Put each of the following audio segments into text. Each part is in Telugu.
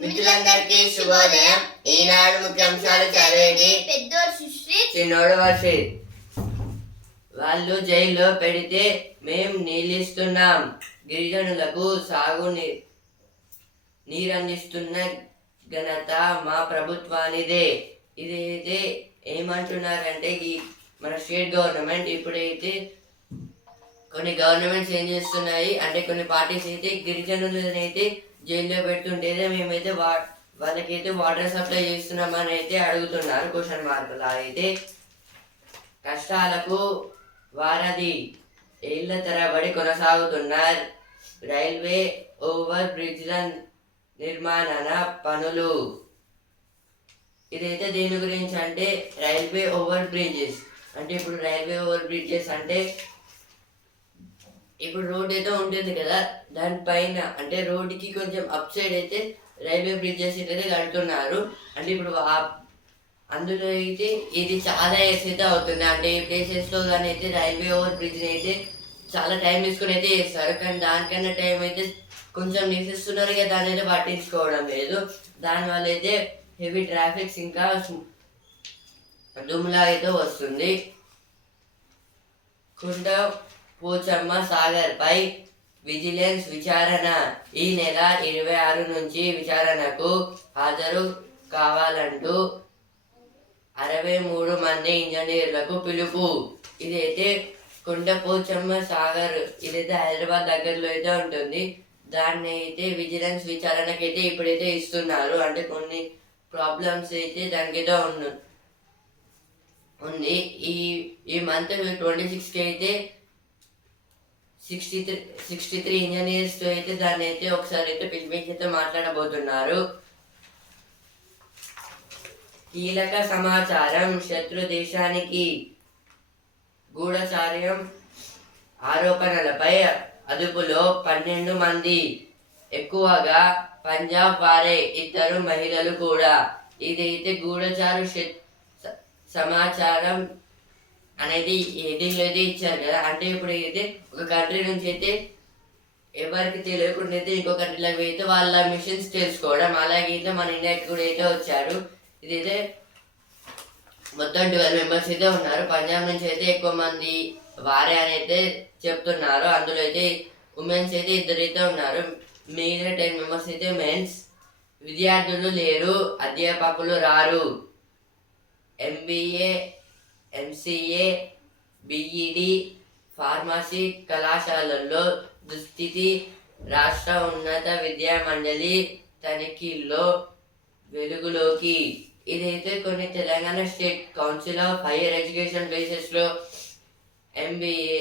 మిత్రులందరికీ శుభోదయం. ఈనాడు ముఖ్యాంశాలు చదివేది పెద్దోడు సుశ్రీత్, చిన్నోడు వర్షిత్. వాళ్ళు జైల్లో పెడితే మేం నీళ్ళిస్తున్నాం. గిరిజనులకు సాగు నీరందిస్తున్న ఘనత మా ప్రభుత్వానిదే. ఇదైతే ఏమంటున్నారంటే మన స్టేట్ గవర్నమెంట్ ఇప్పుడైతే కొన్ని గవర్నమెంట్స్ ఏం చేస్తున్నాయి అంటే కొన్ని పార్టీస్ అయితే గిరిజనులనైతే జైల్లో పెడుతుంటేనే మేమైతే వాళ్ళకైతే వాటర్ సప్లై చేస్తున్నామని అయితే అడుగుతున్నారు క్వశ్చన్ మార్కులు. అయితే కష్టాలకు వారధి ఏళ్ల తరబడి కొనసాగుతున్న రైల్వే ఓవర్ బ్రిడ్జ్ల నిర్మాణ పనులు. ఇదైతే దేని గురించి అంటే రైల్వే ఓవర్ బ్రిడ్జెస్ అంటే ఇప్పుడు రైల్వే ఓవర్ బ్రిడ్జెస్ అంటే ఇప్పుడు రోడ్ అయితే ఉంటుంది కదా, దానిపైన అంటే రోడ్డుకి కొంచెం అప్ సైడ్ అయితే రైల్వే బ్రిడ్జెస్ అయితే కడుతున్నారు. అంటే ఇప్పుడు అందులో అయితే ఇది చాలా ఇయర్స్ అయితే అవుతుంది. అంటే ఈ ప్లేసెస్లో కానీ అయితే రైల్వే ఓవర్ బ్రిడ్జ్ని అయితే చాలా టైం తీసుకుని అయితే చేస్తారు. కానీ దానికన్నా టైం అయితే కొంచెం నివసిస్తున్నారు కదా, దాని అయితే పట్టించుకోవడం లేదు. దానివల్ల అయితే హెవీ ట్రాఫిక్స్ ఇంకా దుమ్ములా అయితే వస్తుంది. కుంట పోచమ్మ సాగర్ పై విజిలెన్స్ విచారణ. ఈ నెల 26 నుంచి విచారణకు హాజరు కావాలంటూ 63 మంది ఇంజనీర్లకు పిలుపు. ఇదైతే కుంట పోచమ్మ సాగర్ ఇదైతే హైదరాబాద్ దగ్గరలో అయితే ఉంటుంది. దాన్ని అయితే విజిలెన్స్ విచారణకి అయితే ఇప్పుడైతే ఇస్తున్నారు. అంటే కొన్ని ప్రాబ్లమ్స్ అయితే దానికైతే ఉంది. ఈ మంత్ 26కి అయితే 63 ఇంజనీర్స్తో అయితే దాన్ని అయితే ఒకసారి అయితే పిలిపించి అయితే మాట్లాడబోతున్నారు. కీలక సమాచారం. శత్రు దేశానికి గూఢచార్యం ఆరోపణలపై అదుపులో 12 మంది, ఎక్కువగా పంజాబ్ వారే, 2 మహిళలు కూడా. ఇదైతే గూఢచారు సమాచారం అనేది హెడ్డింగ్ అయితే ఇచ్చారు కదా. అంటే ఇప్పుడు అయితే ఒక కంట్రీ నుంచి అయితే ఎవరికి తెలియకుండా అయితే ఇంకో కంట్రీలోకి పోయితే వాళ్ళ మిషన్స్ తెలుసుకోవడం. అలాగే అయితే మన ఇండియాకి కూడా అయితే వచ్చారు. ఇదైతే మొత్తం 12 మెంబర్స్ అయితే ఉన్నారు. పంజాబ్ నుంచి అయితే ఎక్కువ మంది వారే అని అయితే చెప్తున్నారు. అందులో అయితే ఉమెన్స్ అయితే 2 అయితే ఉన్నారు. మిగిలిన 10 మెంబర్స్ అయితే మెన్స్. విద్యార్థులు లేరు, అధ్యాపకులు రారు. MBA, MCA, BEd, ఫార్మసీ కళాశాలల్లో దుస్థితి. రాష్ట్ర ఉన్నత విద్యా మండలి తనిఖీల్లో వెలుగులోకి. ఇదైతే కొన్ని Telangana state council of higher education ప్లేసెస్లో MBA,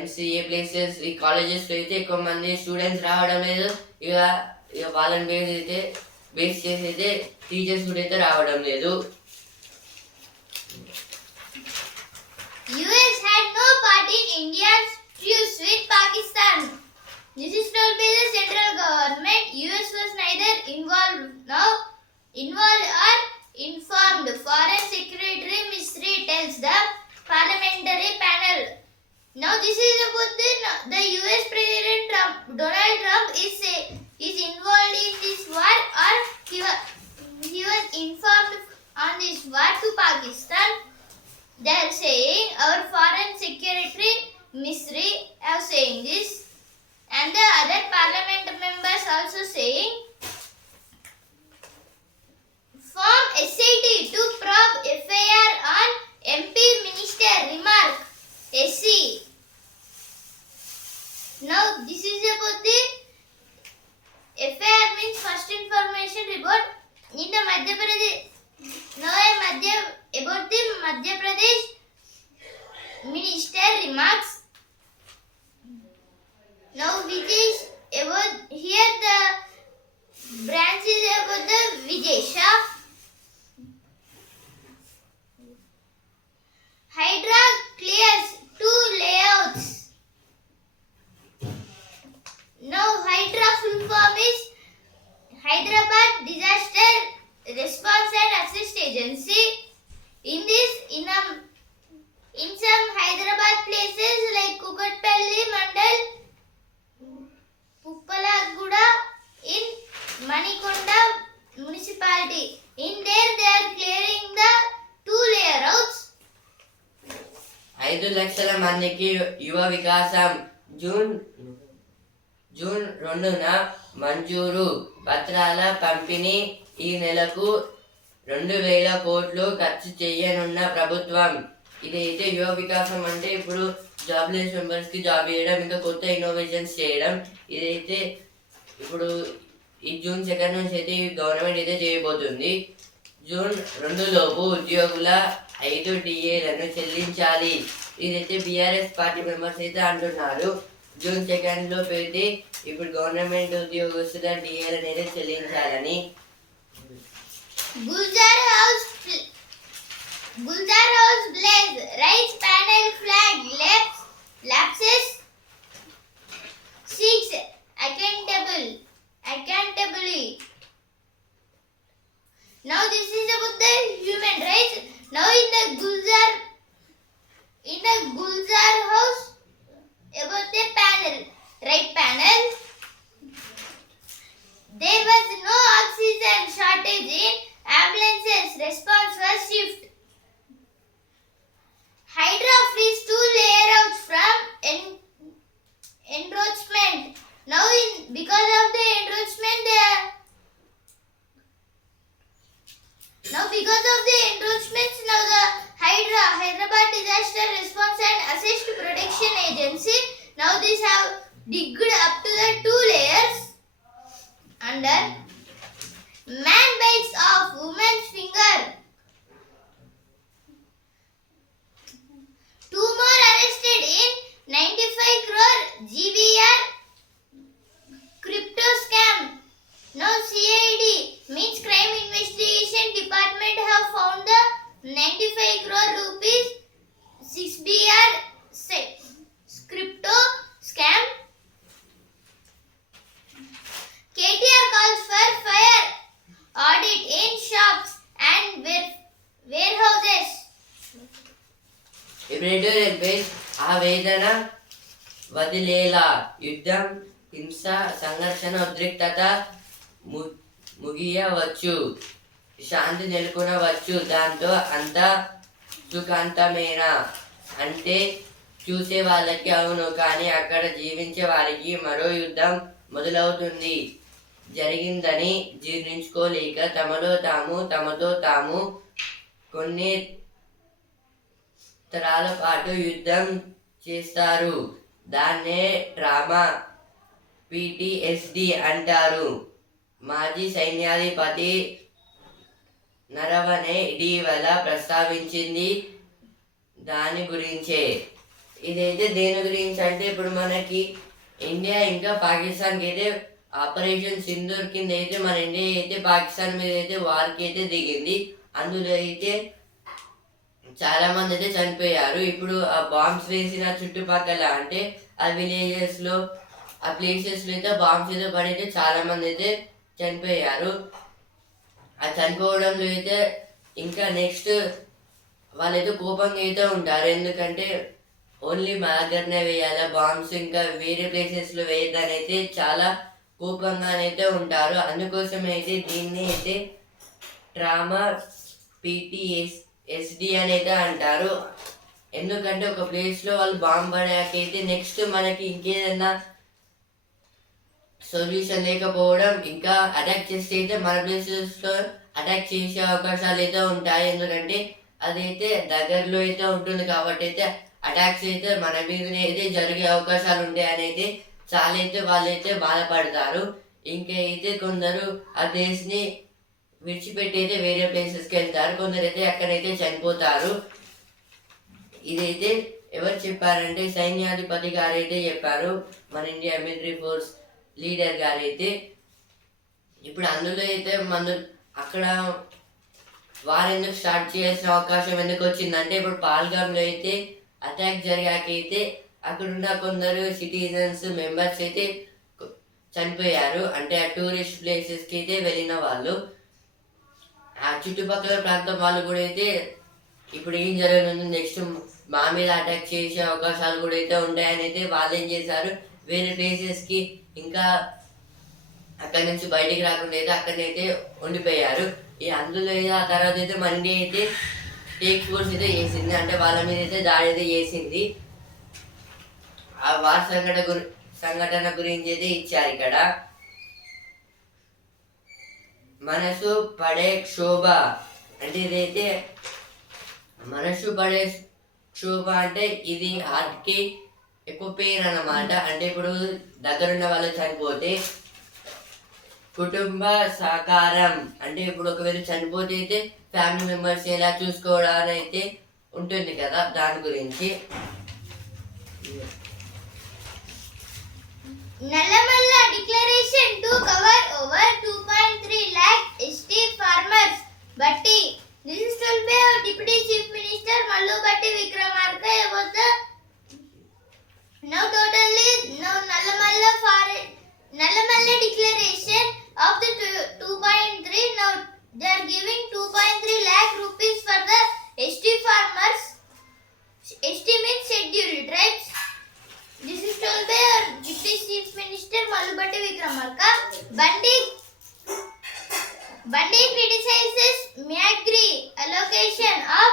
MCA ప్లేసెస్ ఈ కాలేజెస్లో అయితే ఎక్కువ మంది స్టూడెంట్స్ రావడం లేదు. ఇక వాళ్ళని బేస్ చేసి అయితే టీచర్స్ కూడా అయితే రావడం లేదు. US had no part in India's truce with Pakistan. This is told by the central government. US was neither involved or informed. Foreign Secretary Misri tells the parliamentary panel. Now this is about the US President Donald Trump is involved in this war, or he was informed on this war to Pakistan. They are saying our foreign secretary Misri are saying this, and the other parliament members also saying. Form SIT to probe FIR on MP minister remark. SC. Now this is about the FIR means first information report in the Madhya Pradesh. Now about the Madhya Pradesh minister remarks. Now which is about here the branch is about the Vijay Shah. Hydra clears 2 layouts. Now Hydra full form is Hyderabad Disaster Response and Assist Agency. In some Hyderabad places like Kukatpalli Mandal, Uppalaguda, in Manikonda municipality. In there, they are clearing the 2-layer roads. 5 లక్షల మందికి యువ వికాసం జూన్ 2న మంజూరు పత్రాల పంపిణీ. ఈ నెలకు 2,000 కోట్లు ఖర్చు చేయనున్న ప్రభుత్వం. ఇదైతే యువ వికాసం అంటే ఇప్పుడు జాబ్లెస్ మెంబర్స్కి జాబ్ చేయడం, ఇంకా కొత్త ఇన్నోవేషన్స్ చేయడం. ఇదైతే ఇప్పుడు ఈ జూన్ 2 నుంచి అయితే గవర్నమెంట్ అయితే చేయబోతుంది. జూన్ 2 లోపు ఉద్యోగుల 5 DAలను చెల్లించాలి. ఇదైతే బీఆర్ఎస్ పార్టీ మెంబర్స్ అయితే అంటున్నారు. జూన్ 2 లోపు అయితే ఇప్పుడు గవర్నమెంట్ ఉద్యోగస్తుల DAలను అయితే చెల్లించాలని. Gulzar House blaze, rights panel flag lapses, seeks accountably. Now this is about the human rights. Now in the Gulzar House, about the right panel, there was no oxygen shortage in ambulances. Response was swift. Hydra frees 2-layer roads from encroachment. Now because of the encroachment, now the Hyderabad Disaster Response and Assist Protection Agency, now these have digged up to the 2 layers under. Man bites off woman's finger. 2 more arrested in 95 crore GBR crypto scam. Now CID means Crime Investigation Department have found the 95 crore rupees 6BR crypto scam. KTR calls for fire audit in shops and warehouses. ఇప్పుడైతే ఆవేదన వదిలేలా, యుద్ధం, హింస, సంఘర్షణ, ఉద్రిక్తత ముగియవచ్చు, శాంతి నెలకొనవచ్చు. దాంతో అంతా సుఖాంతమేనా అంటే చూసే వాళ్ళకి అవును, కానీ అక్కడ జీవించే వారికి మరో యుద్ధం మొదలవుతుంది. జరిగిందని జీర్ణించుకోలేక తమతో తాము కొన్ని తరాల పాటు యుద్ధం చేస్తారు. దాన్నే ట్రామా PTSD అంటారు. మాజీ సైన్యాధిపతి నరవణే ఇటీవల ప్రస్తావించింది దాని గురించే. ఇదైతే దేని గురించి అంటే ఇప్పుడు మనకి ఇండియా ఇంకా పాకిస్తాన్కి అయితే ఆపరేషన్ సింధూర్ కింద అయితే మన ఇండియా అయితే పాకిస్తాన్ మీద అయితే వార్కి అయితే దిగింది. అందులో అయితే చాలా మంది అయితే చనిపోయారు. ఇప్పుడు ఆ బాంబ్స్ వేసిన చుట్టుపక్కల అంటే ఆ విలేజెస్లో ఆ ప్లేసెస్లో అయితే బాంబ్స్ అయితే పడితే చాలా మంది అయితే చనిపోయారు. ఆ చనిపోవడంలో అయితే ఇంకా నెక్స్ట్ వాళ్ళైతే కోపంగా అయితే ఉంటారు. ఎందుకంటే ఓన్లీ మా దగ్గరనే వేయాలి బాంబ్స్, ఇంకా వేరే ప్లేసెస్లో వేయద్దని అయితే చాలా కోపంగానైతే ఉంటారు. అందుకోసం అయితే దీన్ని అయితే ట్రామా PTSD అని అయితే అంటారు. ఎందుకంటే ఒక ప్లేస్లో వాళ్ళు బాంబు పడాకైతే నెక్స్ట్ మనకి ఇంకేదన్నా సొల్యూషన్ లేకపోవడం, ఇంకా అటాక్ చేస్తే అయితే మన ప్లేసెస్లో అటాక్ చేసే అవకాశాలు అయితే ఉంటాయి. ఎందుకంటే అదైతే దగ్గరలో అయితే ఉంటుంది కాబట్టి అయితే అటాక్స్ అయితే మన మీదనే అయితే జరిగే అవకాశాలు ఉంటాయని అయితే చాలా అయితే వాళ్ళైతే బాధపడతారు. ఇంకా అయితే కొందరు ఆ ప్లేస్ని విడిచిపెట్టి అయితే వేరే ప్లేసెస్కి వెళ్తారు, కొందరు అయితే అక్కడైతే చనిపోతారు. ఇదైతే ఎవరు చెప్పారంటే సైన్యాధిపతి గారు అయితే చెప్పారు, మన ఇండియా మిలిటరీ ఫోర్స్ లీడర్ గారు అయితే. ఇప్పుడు అందులో అయితే అక్కడ వారెందుకు స్టార్ట్ చేయాల్సిన అవకాశం ఎందుకు వచ్చిందంటే ఇప్పుడు పాల్గామ్లో అయితే అటాక్ జరిగాకైతే అక్కడున్న కొందరు సిటిజన్స్ మెంబర్స్ అయితే చనిపోయారు. అంటే ఆ టూరిస్ట్ ప్లేసెస్కి అయితే వెళ్ళిన వాళ్ళు, ఆ చుట్టుపక్కల ప్రాంతం వాళ్ళు కూడా అయితే ఇప్పుడు ఏం జరగనుంది నెక్స్ట్ మా మీద అటాక్ చేసే అవకాశాలు కూడా అయితే ఉంటాయని అయితే వాళ్ళు ఏం చేశారు, వేరే ప్లేసెస్కి ఇంకా అక్కడి నుంచి బయటికి రాకుండా అయితే అక్కడైతే ఉండిపోయారు. ఈ అందులో అయితే ఆ తర్వాత అయితే మన ఇండియా అయితే టేక్ ఫోర్స్ అయితే చేసింది, అంటే వాళ్ళ మీద అయితే దాడి అయితే చేసింది. ఆ వార్ సంఘటన గురించి అయితే ఇచ్చారు ఇక్కడ. మనసు పడే క్షోభ అంటే ఇదైతే మనసు పడే క్షోభ అంటే ఇది హార్ట్కి ఎక్కువ పెయిన్ అన్నమాట. అంటే ఇప్పుడు దగ్గరున్న వాళ్ళు చనిపోతే కుటుంబ సహకారం అంటే ఇప్పుడు ఒకవేళ చనిపోతే అయితే ఫ్యామిలీ మెంబర్స్ ఎలా చూసుకోవడానికి అయితే ఉంటుంది కదా, దాని గురించి. Nallamalla declaration to cover over 2.3 lakh ST farmers. Batti. This is told by our Deputy Chief Minister Mallu Batti Vikramarka about the now Nallamalla declaration of the 2.3. Now they are giving 2.3 lakh rupees for the ST farmers. ST means scheduled tribes. This is told by our Deputy Chief Minister Mallu Batti Vikramarka. Bandi criticizes MAGRI allocation of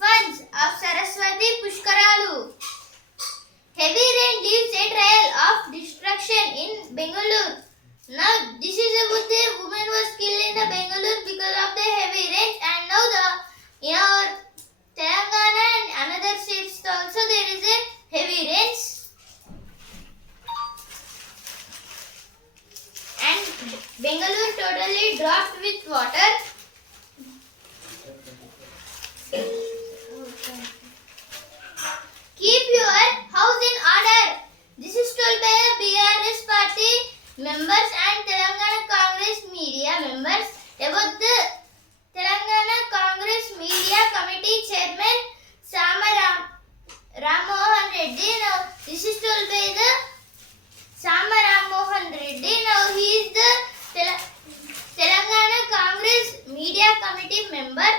funds of Saraswati Pushkaralu. Heavy rain leaves a trail of destruction in Bengaluru. Now this is about the woman was killed in the Bengaluru because of the heavy rain, and now in our Telangana and another states also there is a heavy rains. And Bengaluru totally dropped with water. Keep your house in order. This is told by a BRS party members and Telangana Congress media members about the Telangana Congress Media Committee Chairman Sama Ram Mohan Reddy. Now this is told by the Sama Ram Mohan Reddy. Now he is the Telangana Congress Media Committee member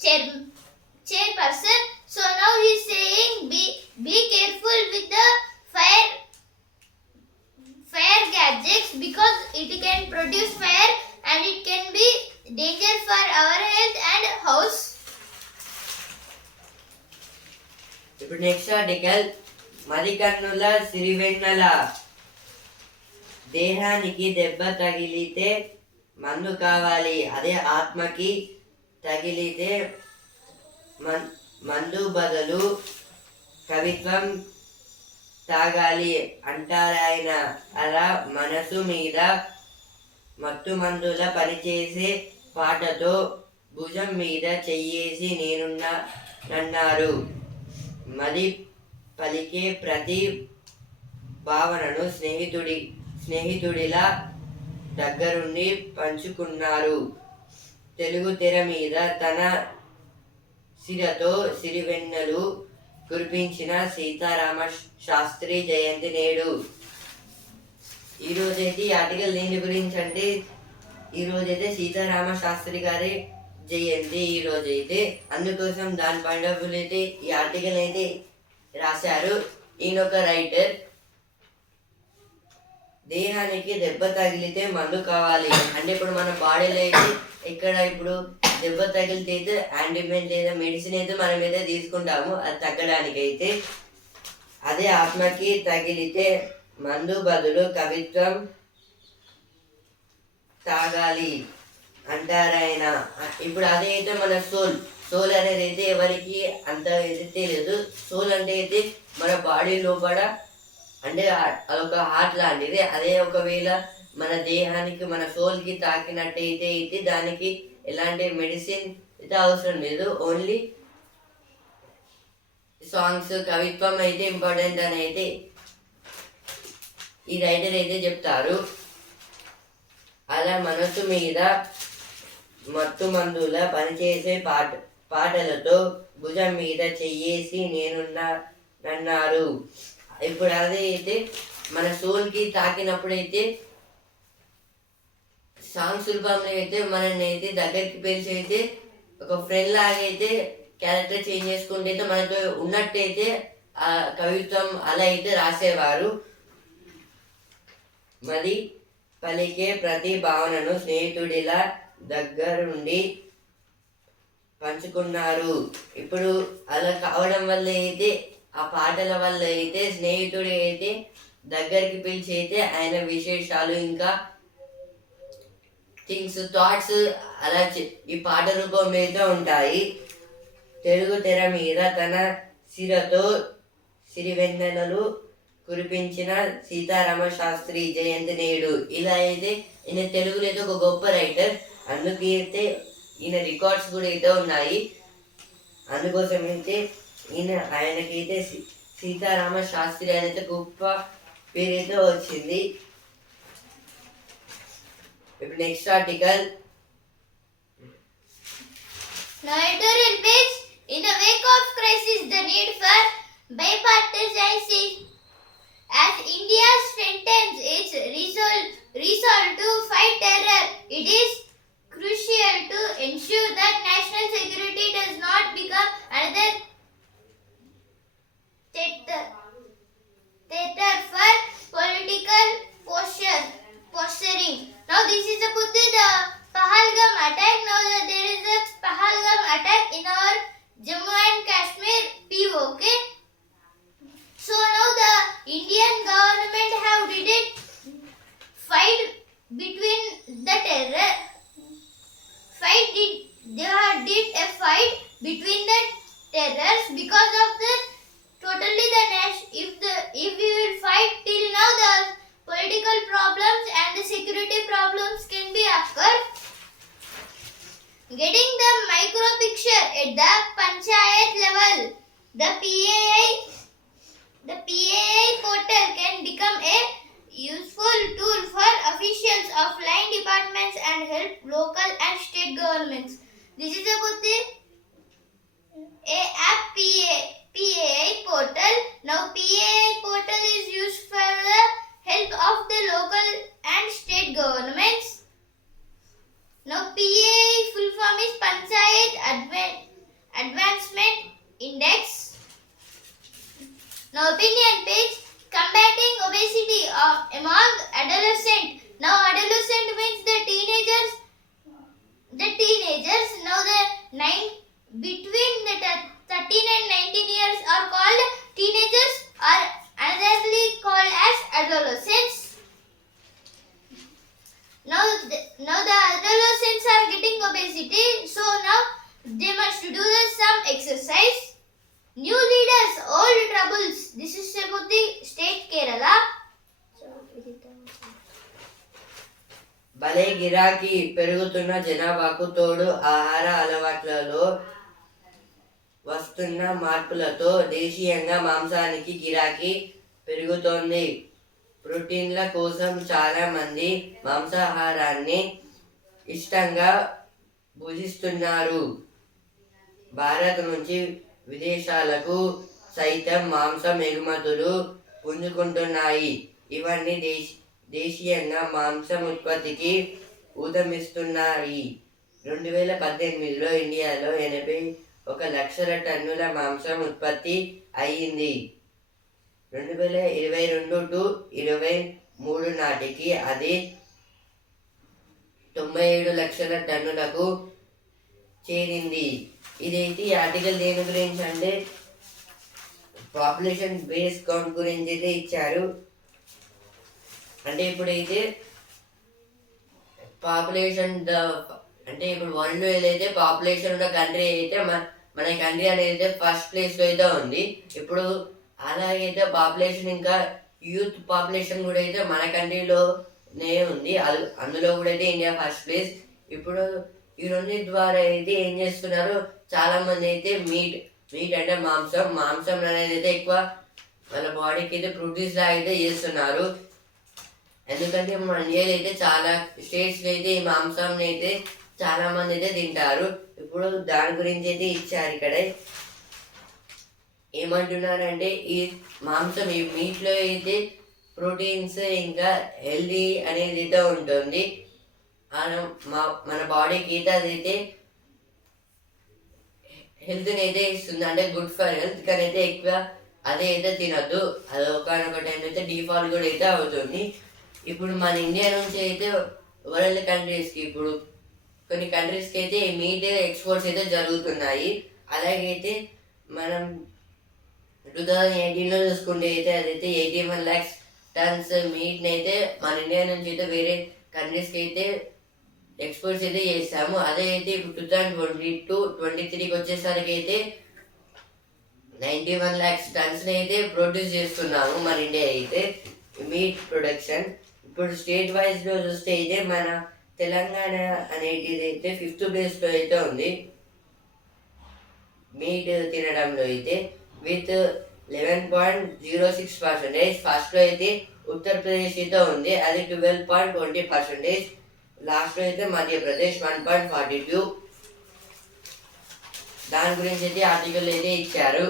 chairperson. So now he is saying be careful with the fire gadgets because it can produce fire and it can be danger for our health and house. ఇప్పుడు నెక్స్ట్ ఆర్టికల్ మరికన్నుల సిరివెన్నెల. దేహానికి దెబ్బ తగిలితే మందు కావాలి, అదే ఆత్మకి తగిలితే మందు బదులు కవిత్వం తాగాలి అంటారాయన. అలా మనసు మీద మత్తు మందుల పనిచేసే పాటతో భుజం మీద చెయ్యేసి నేనున్నానన్నారు. మరి పలికే ప్రతి భావనను స్నేహితుడిలా దగ్గరుండి పంచుకున్నారు. తెలుగు తెర మీద తన సిరతో సిరివెన్నెలు కురిపించిన సీతారామ శాస్త్రి జయంతి నేడు. ఈరోజైతే ఈ ఆర్టికల్ దేని గురించి అంటే ఈరోజైతే సీతారామ శాస్త్రి గారి జయంతి ఈరోజైతే, అందుకోసం దాని పాయింట్ ఆఫ్ వ్యూ అయితే ఈ ఆర్టికల్ అయితే రాశారు. ఈయన ఒక రైటర్. దేహానికి దెబ్బ తగిలితే మందు కావాలి అంటే ఇప్పుడు మన బాడీలో అయితే ఇక్కడ ఇప్పుడు దెబ్బ తగిలితే అయితే యాంటీబయాటిక్ లేదా మెడిసిన్ అయితే మనం అయితే తీసుకుంటాము అది తగ్గడానికి అయితే. అదే ఆత్మకి తగిలితే మందు బదులు కవిత్వం తాగాలి అంటారాయన. ఇప్పుడు అదే అయితే మన సోల్ అనేది అయితే ఎవరికి అంత అయితే తెలియదు. సోల్ అంటే అయితే మన బాడీ లోపల అంటే అదొక హార్ట్ లాంటిది. అదే ఒకవేళ మన దేహానికి మన సోల్కి తాకినట్టయితే అయితే దానికి ఎలాంటి మెడిసిన్ అయితే అవసరం లేదు, ఓన్లీ సాంగ్స్ కవిత్వం అయితే ఇంపార్టెంట్ అని అయితే ఈ రైటర్ అయితే చెప్తారు. అలా మనసు మీద మత్తు మందుల పనిచేసే పాటలతో భుజం మీద చెయ్యేసి నేనున్నానన్నారు. ఇప్పుడు అదే అయితే మన సోల్కి తాకినప్పుడైతే సాంగ్స్ రూపంలో అయితే మనల్ని అయితే దగ్గరికి పిలిచి అయితే ఒక ఫ్రెండ్ లాగా అయితే క్యారెక్టర్ చేంజ్ చేసుకుంటే అయితే మనతో ఉన్నట్టయితే ఆ కవిత్వం అలా అయితే రాసేవారు. మరి పలికే ప్రతి భావనను స్నేహితుడిలా దగ్గరుండి పంచుకున్నారు. ఇప్పుడు అలా కావడం వల్ల అయితే ఆ పాటల వల్ల అయితే స్నేహితుడు అయితే దగ్గరికి పిలిచి అయితే ఆయన విశేషాలు ఇంకా థింగ్స్ థాట్స్ అలా ఈ పాట రూపం మీద ఉంటాయి. తెలుగు తెర మీద తన సిరతో సిరివెన్నెలలు కురిపించిన సీతారామ శాస్త్రి జయంతి నేడు. ఇలా అయితే ఈయన తెలుగులో అయితే ఒక గొప్ప రైటర్, అందుకైతే ఈయన రికార్డ్స్ కూడా అయితే ఉన్నాయి. అందుకోసం అయితే ఆయనకైతే సీతారామ శాస్త్రి అనేది గొప్ప పేరైతే వచ్చింది. ఇప్పుడు next article. Now editorial page. In the wake of crisis, the need for bipartisanship as India strengthens its resolve to fight terror, it is crucial to ensure that national security does not become another theater for political posturing. Now this is about the Pahalgam attack. Now there is a Pahalgam attack in our Jammu and Kashmir POK. So now the Indian government have did it fight between the terror. Did a fight between the terrors because of the totally the if we will fight till now the political problems and the security problems can be occurred. Getting the micro picture at the panchayat level, the PAI portal can become a useful tool for officials of line departments and help local and state governments. This is about the app PAI portal. Now PAI portal is used for the help of the local and state governments. Now PAI full form is Panchayat Advancement Index. Now opinion page. Combating obesity among adolescents. Now adolescent means the teenagers. Now between the 13 and 19 years are called teenagers or anotherly called as adolescents. Now the adolescents are getting obesity, so now they must do some exercise. New leaders, old troubles. This is about the state Kerala. భలే గిరాకీ. పెరుగుతున్న జనాభాకు తోడు ఆహార అలవాట్లలో వస్తున్న మార్పులతో దేశీయంగా మాంసానికి గిరాకీ పెరుగుతోంది. ప్రోటీన్ల కోసం చాలా మంది మాంసాహారాన్ని ఇష్టంగా భుజిస్తున్నారు. భారత్ నుంచి విదేశాలకు సైతం మాంసం ఎగుమతులు పుంజుకుంటున్నాయి. ఇవన్నీ దేశీయంగా మాంసం ఉత్పత్తికి ఊతమిస్తున్నాయి. 2018లో ఇండియాలో 81 లక్షల టన్నుల మాంసం ఉత్పత్తి అయ్యింది. 2022-23 నాటికి అది 97 లక్షల టన్నులకు చేరింది. ఇదైతే ఈ ఆర్టికల్ దేని గురించి అంటే పాపులేషన్ బేస్ కౌంట్ గురించి అయితే ఇచ్చారు. అంటే ఇప్పుడైతే పాపులేషన్ అంటే ఇప్పుడు వరల్డ్ ఏదైతే పాపులేషన్ ఉన్న కంట్రీ అయితే మన కంట్రీ అనేది ఫస్ట్ ప్లేస్లో అయితే ఉంది. ఇప్పుడు అలాగైతే పాపులేషన్ ఇంకా యూత్ పాపులేషన్ కూడా అయితే మన కంట్రీలోనే ఉంది. అందులో కూడా అయితే ఇండియా ఫస్ట్ ప్లేస్. ఇప్పుడు ఈ రెండు ద్వారా అయితే ఏం చేస్తున్నారు, చాలా మంది అయితే మీట్ అంటే మాంసం అనేది అయితే ఎక్కువ వాళ్ళ బాడీకి అయితే ప్రోటీన్స్ లాగా అయితే చేస్తున్నారు. ఎందుకంటే మన ఇండియాలో అయితే చాలా స్టేట్స్లో అయితే ఈ మాంసం అయితే చాలా మంది అయితే తింటారు. ఇప్పుడు దాని గురించి అయితే ఇచ్చారు. ఇక్కడ ఏమంటున్నారంటే ఈ మాంసం ఈ మీట్లో అయితే ప్రోటీన్స్ ఇంకా హెల్దీ అనేది అయితే ఉంటుంది. మన బాడీకి అయితే అదైతే హెల్త్ని అయితే ఇస్తుంది, అంటే గుడ్ ఫర్ హెల్త్. కానీ అయితే ఎక్కువ అదే అయితే తినద్దు, అది ఒకనొక టైం అయితే డిఫాల్ట్ కూడా అయితే అవుతుంది. ఇప్పుడు మన ఇండియా నుంచి అయితే వరల్డ్ కంట్రీస్కి ఇప్పుడు కొన్ని కంట్రీస్కి అయితే మీట్ ఎక్స్పోర్ట్స్ అయితే జరుగుతున్నాయి. అలాగైతే మనం 2018లో చూసుకుంటే అయితే అదైతే 81 lakhs టన్స్ మీట్ని అయితే మన ఇండియా నుంచి అయితే వేరే కంట్రీస్కి అయితే ఎక్స్పోర్ట్స్ అయితే చేస్తాము. అదే అయితే ఇప్పుడు 2022-23కి వచ్చేసరికి అయితే 91 lakhs టన్స్ని అయితే ప్రొడ్యూస్ చేస్తున్నాము మన ఇండియా అయితే మీట్ ప్రొడక్షన్. ఇప్పుడు స్టేట్ వైజ్లో చూస్తే అయితే మన తెలంగాణ అనేది అయితే 5th ప్లేస్లో అయితే ఉంది మీట్ తినడంలో అయితే విత్ 11.06%. ఫస్ట్లో అయితే ఉత్తరప్రదేశ్ అయితే ఉంది, అది 12.20%. లాస్ట్లో అయితే మధ్యప్రదేశ్ 1.42. దాని గురించి అయితే ఆర్టికల్ అయితే ఇచ్చారు.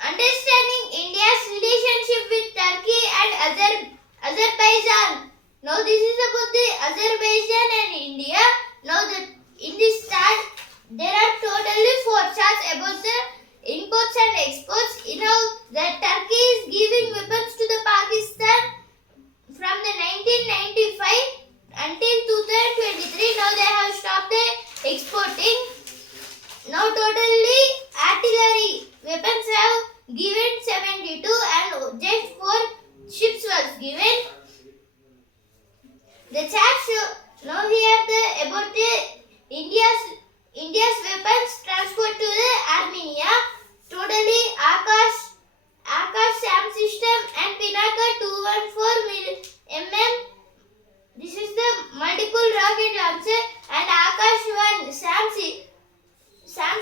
Understanding India's relationship with Turkey and Azerbaijan. Now this is about the Azerbaijan and India. Now in this chart there are totally 4 charts about the imports and exports. Now the Turkey is giving weapons to the Pakistan from the 1995 until 2023. Now they have stopped the exporting. Now totally artillery weapons have given 72 and just 4 ships was given. The chart show now here the about the India's weapons transport to the Armenia. Totally Akash SAM system and Pinaka 214 mm. This is the multiple rocket launcher and Akash 1 SAM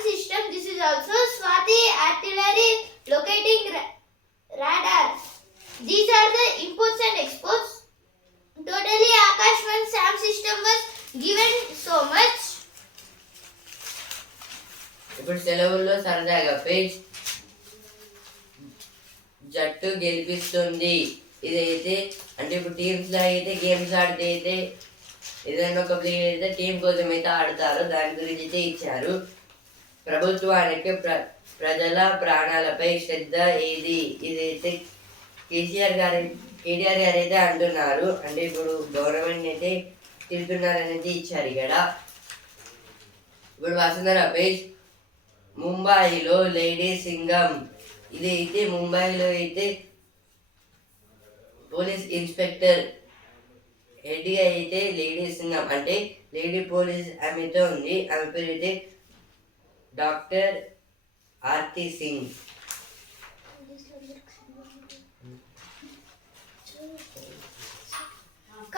system. This is also Swati artillery locating radar. These are the imports and exports. Totally Akash 1 SAM system was given so much. ఇప్పుడు సెలవుల్లో సరదాగా పేజ్ జట్టు గెలిపిస్తుంది. ఇదైతే అంటే ఇప్పుడు టీమ్స్లో అయితే గేమ్స్ ఆడితే అయితే ఏదైనా ఒక ప్లేయర్ అయితే టీం కోసం అయితే ఆడతారు. దాని గురించి అయితే ఇచ్చారు. ప్రభుత్వానికి ప్రజల ప్రాణాలపై శ్రద్ధ ఏది? ఇదైతే కేటీఆర్ గారు అయితే అంటున్నారు. అంటే ఇప్పుడు గవర్నమెంట్ అయితే తిరుగుతున్నారని అయితే ఇచ్చారు ఇక్కడ. ఇప్పుడు వసుంధర పేజ్ ముంబైలో లేడీ సింగం. ఇదైతే ముంబైలో అయితే పోలీస్ ఇన్స్పెక్టర్ హెడ్గా అయితే లేడీ సింగం అంటే లేడీ పోలీస్ ఆమెతో ఉంది. ఆమె పేరు అయితే doctor Aarti Singh.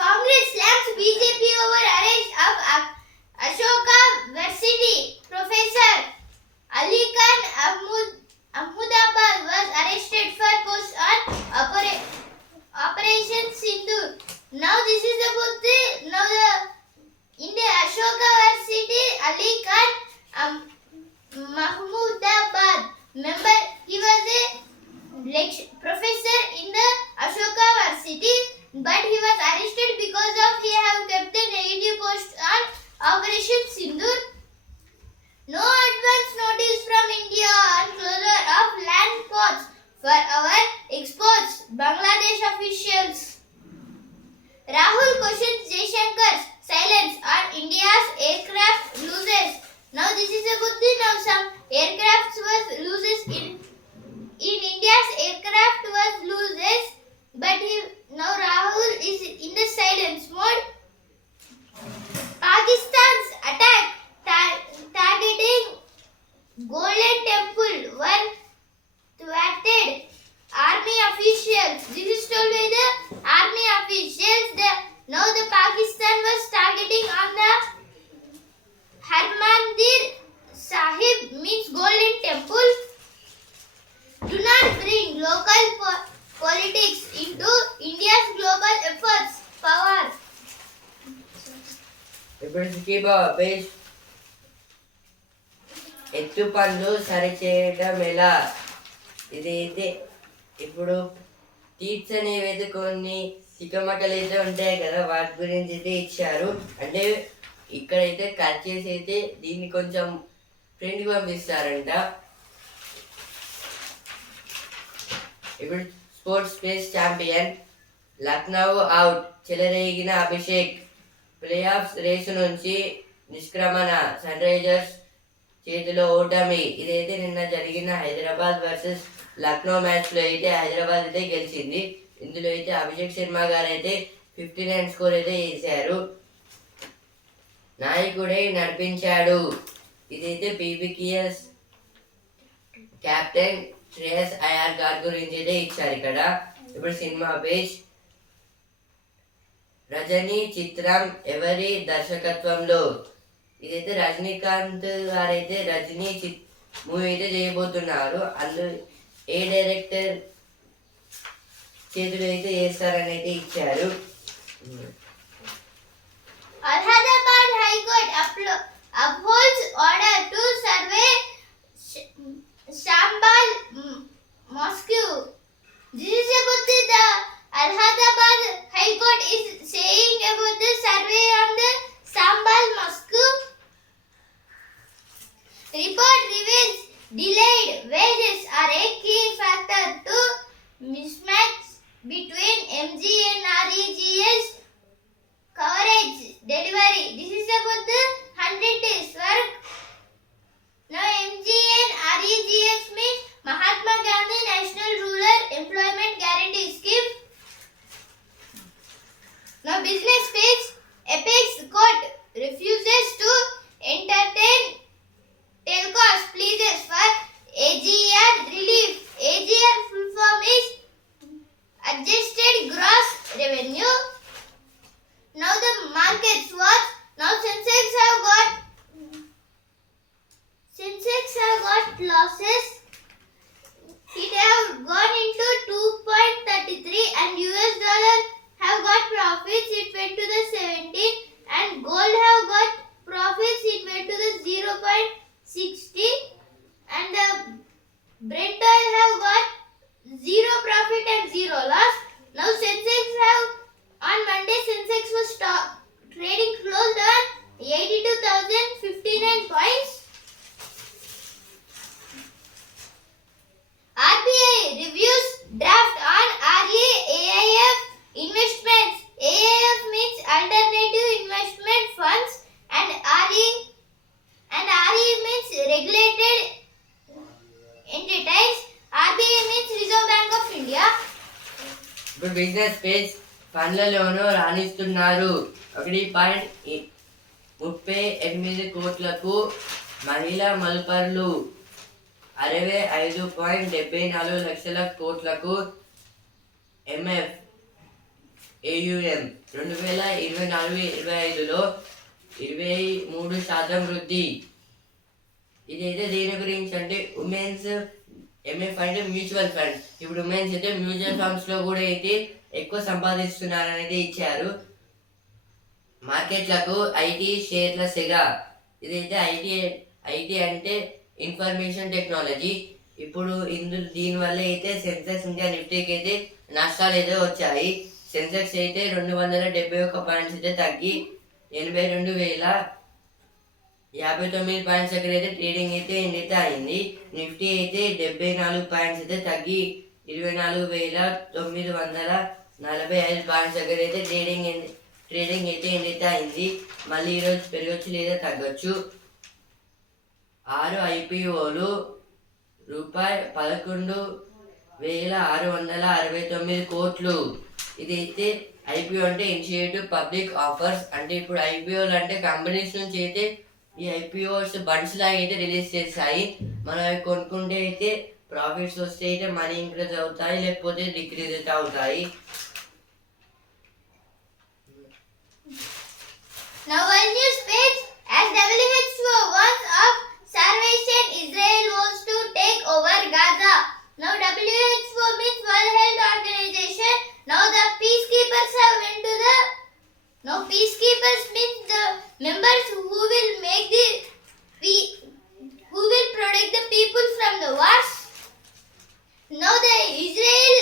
Congress slams BJP over arrest of Ashoka Varsity professor Ali Khan Ahmedabad was arrested for post on Operation Sindoor. Now this is about the in the Ashoka Varsity Ali Khan Mahmudabad member. He was a professor in the Ashoka Varsity, but he was arrested because of he have kept a negative post on Operation Sindoor. No advance notice from India on closure of land ports for our exports. Bangladesh officials. Rahul questions Jaishankar's silence on India's aircraft losses. Now this is about the some aircraft was loses in India's aircraft was loses, but now Rahul is in the silence mode. Pakistan's attack targeting Golden Temple were thwarted. Army officials. This is told by the army officials. Now the Pakistan was targeting on the Harmandir Sahib means Golden Temple. Do not bring local politics into India's global efforts. Power. ఇప్పుడు సికిబా పేజ్ ఎత్తు పనులు సరిచేయడం ఎలా? ఇదైతే ఇప్పుడు టీట్స్ అనేవి అయితే కొన్ని చిక్కమక్కలు అయితే ఉంటాయి కదా, వాటి గురించి అయితే ఇచ్చారు. అంటే ఇక్కడైతే కట్ చేసి అయితే దీన్ని కొంచెం ప్రింట్కి పంపిస్తారంట. ఇప్పుడు sports space champion Lucknow out, చెలరేగిన అభిషేక్. ప్లే ఆఫ్స్ రేసు నుంచి నిష్క్రమణ, సన్ రైజర్స్ చేతిలో ఓటమి. ఇదైతే నిన్న జరిగిన హైదరాబాద్ వర్సెస్ లక్నో మ్యాచ్లో అయితే హైదరాబాద్ అయితే గెలిచింది. ఇందులో అయితే అభిషేక్ శర్మ గారు అయితే 59 స్కోర్ అయితే చేశారు. నాయకుడై నడిపించాడు. ఇదైతే పీబీకేఎస్ కెప్టెన్ శ్రేయస్ అయ్యర్ గారి గురించి అయితే ఇచ్చారు ఇక్కడ. ఇప్పుడు సినిమా పేజ్. రజనీ చిత్రం ఎవరి దర్శకత్వంలో? ఇదైతే రజనీకాంత్ గారైతే రజనీ మూవీ అయితే చేయబోతున్నారు. అందులో ఏ డైరెక్టర్ చేతులు అయితే వేస్తారని అయితే ఇచ్చారు. Allahabad High Court upholds order to survey Shambhal Mosque. This is about the Allahabad High Court is saying about the survey on the Shambhal Mosque. Report reveals delayed wages are a key factor to mismatch between MG and REGS coverage delivery. This is about the 100 days work. Now MG and REGS means Mahatma Gandhi National Rural Employment Guarantee Scheme. Now business page. Apex Court refuses to entertain Telcos pleases for AGR relief. AGR full form is adjusted gross revenue. Now the markets watch. Now Sensex have got losses. It have gone into 2.33 and US dollar have got profits. It went to the 17 and gold have got profits. It went to the 0.60 and the Brent oil have got 0 profit and 0 loss. Now Sensex have on Monday, Sensex was trading closed on 82,059 points. RBI reviews draft on RAAIF investments. AIF means Alternative Investment Funds and RE means Regulated Entities. RBI means Reserve Bank of India. ఇప్పుడు బిజినెస్ పేజ్. పనులలోనూ రాణిస్తున్నారు. 1.38 కోట్లకు మహిళా మల్పర్లు. 65.74 లక్షల కోట్లకు ఎంఎఫ్ AUM. 2024-25లో 23% వృద్ధి. ఇదైతే దేని గురించి అంటే ఉమెన్స్ ఎంఎఫ్ అంటే మ్యూచువల్ ఫండ్. ఇప్పుడు ఉమెన్స్ అయితే మ్యూచువల్ ఫండ్స్ లో కూడా అయితే ఎక్కువ సంపాదిస్తున్నారనేది ఇచ్చారు. మార్కెట్లకు ఐటీ షేర్ల సెగ. ఇదైతే ఐటీ అంటే ఇన్ఫర్మేషన్ టెక్నాలజీ. ఇప్పుడు దీనివల్ల అయితే సెన్సెక్స్ ఇంకా నిఫ్టీకి అయితే నష్టాలు అయితే వచ్చాయి. సెన్సెక్స్ అయితే 271 పాయింట్స్ అయితే తగ్గి 82,059 పాయింట్స్ దగ్గర అయితే ట్రేడింగ్ అయితే ఎండితే అయింది. నిఫ్టీ అయితే 74 పాయింట్స్ అయితే తగ్గి 24,945 పాయింట్స్ దగ్గర అయితే ట్రేడింగ్ అయితే ఎండితే అయింది. మళ్ళీ ఈరోజు పెరగచ్చు లేదా తగ్గచ్చు. 6 IPOలు ₹11,669 కోట్లు. ఇదైతే ఐపీఓ అంటే ఇనిషియేటివ్ పబ్లిక్ ఆఫర్స్. అంటే ఇప్పుడు ఐపీఓలు అంటే కంపెనీస్ నుంచి అయితే ఈ ఐపీఓస్ బండ్స్ లాగా అయితే రిలీజ్ చేస్తాయి. మనం అవి కొనుక్కుంటే అయితే ప్రాఫిట్స్ వస్తే అయితే మనీ ఇంక్రీజ్ అవుతాయి, లేకపోతే డిక్రీజ్ అయితే అవుతాయి. Now one news page. As WHO warns of starvation, Israel wants to take over Gaza. Now WHO means World Health Organization. Now the peacekeepers have went to the. Now peacekeepers means the members who will protect the people from the wars. Now the Israel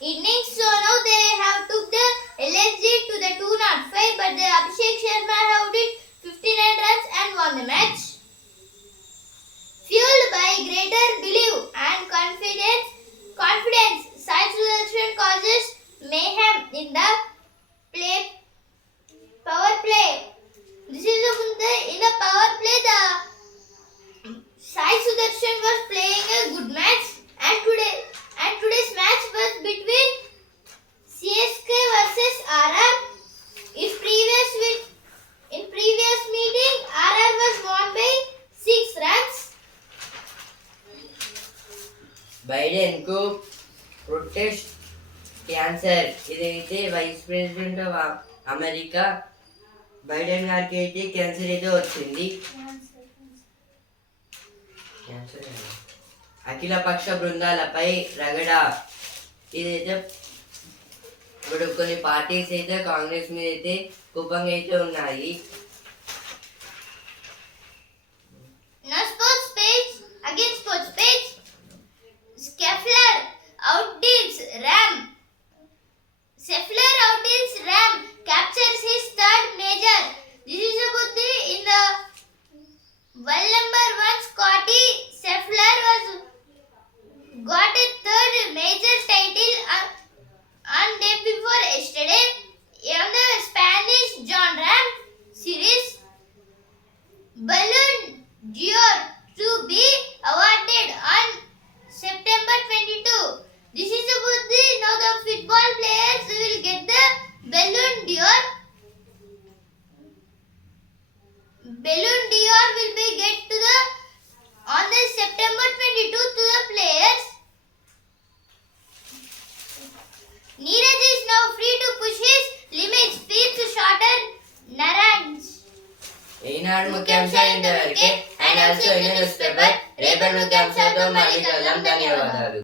innings. So now they have took the LSG to the 205, but the Abhishek Sharma have did 59 runs and won the match. Fueled by greater belief and confidence, Sai Sudarshan causes mayhem in the power play. This is in the power play. The Sai Sudarshan was playing a good match, and today's match was between CSK versus RR. In previous meeting, RR was won by 6 runs. Biden కు ప్రొటెస్ట్ క్యాన్సర్. ఇదైతే vice president of America Biden గారికి అయితే క్యాన్సర్ అయితే వచ్చింది. అఖిలపక్ష బృందాలపై రగడ. ఇదైతే ఇప్పుడు కొన్ని పార్టీస్ అయితే కాంగ్రెస్ మీద అయితే కోపంగా అయితే ఉన్నాయి. Now sports page. Again sports page. Scheffler outdeals Ram. Scheffler outdeals Ram. Captures his third major. This is about the in the world number 1 Scotty Scheffler was got a third major title on day before yesterday on the Spanish John Ram series. Ballon d'Or to be awarded on September 22. This is about the now the football players will get the Ballon d'Or. Ballon d'Or will be get to the on the September 22 to the players. Neeraj is now free to push his limits, feats shorter runs. ఈనాడు ముఖ్యాంశాలు ఇంతవరకే. And also in news paper రేపటి ముఖ్యాంశాలతో మళ్ళీ కలుద్దాం. ధన్యవాదాలు.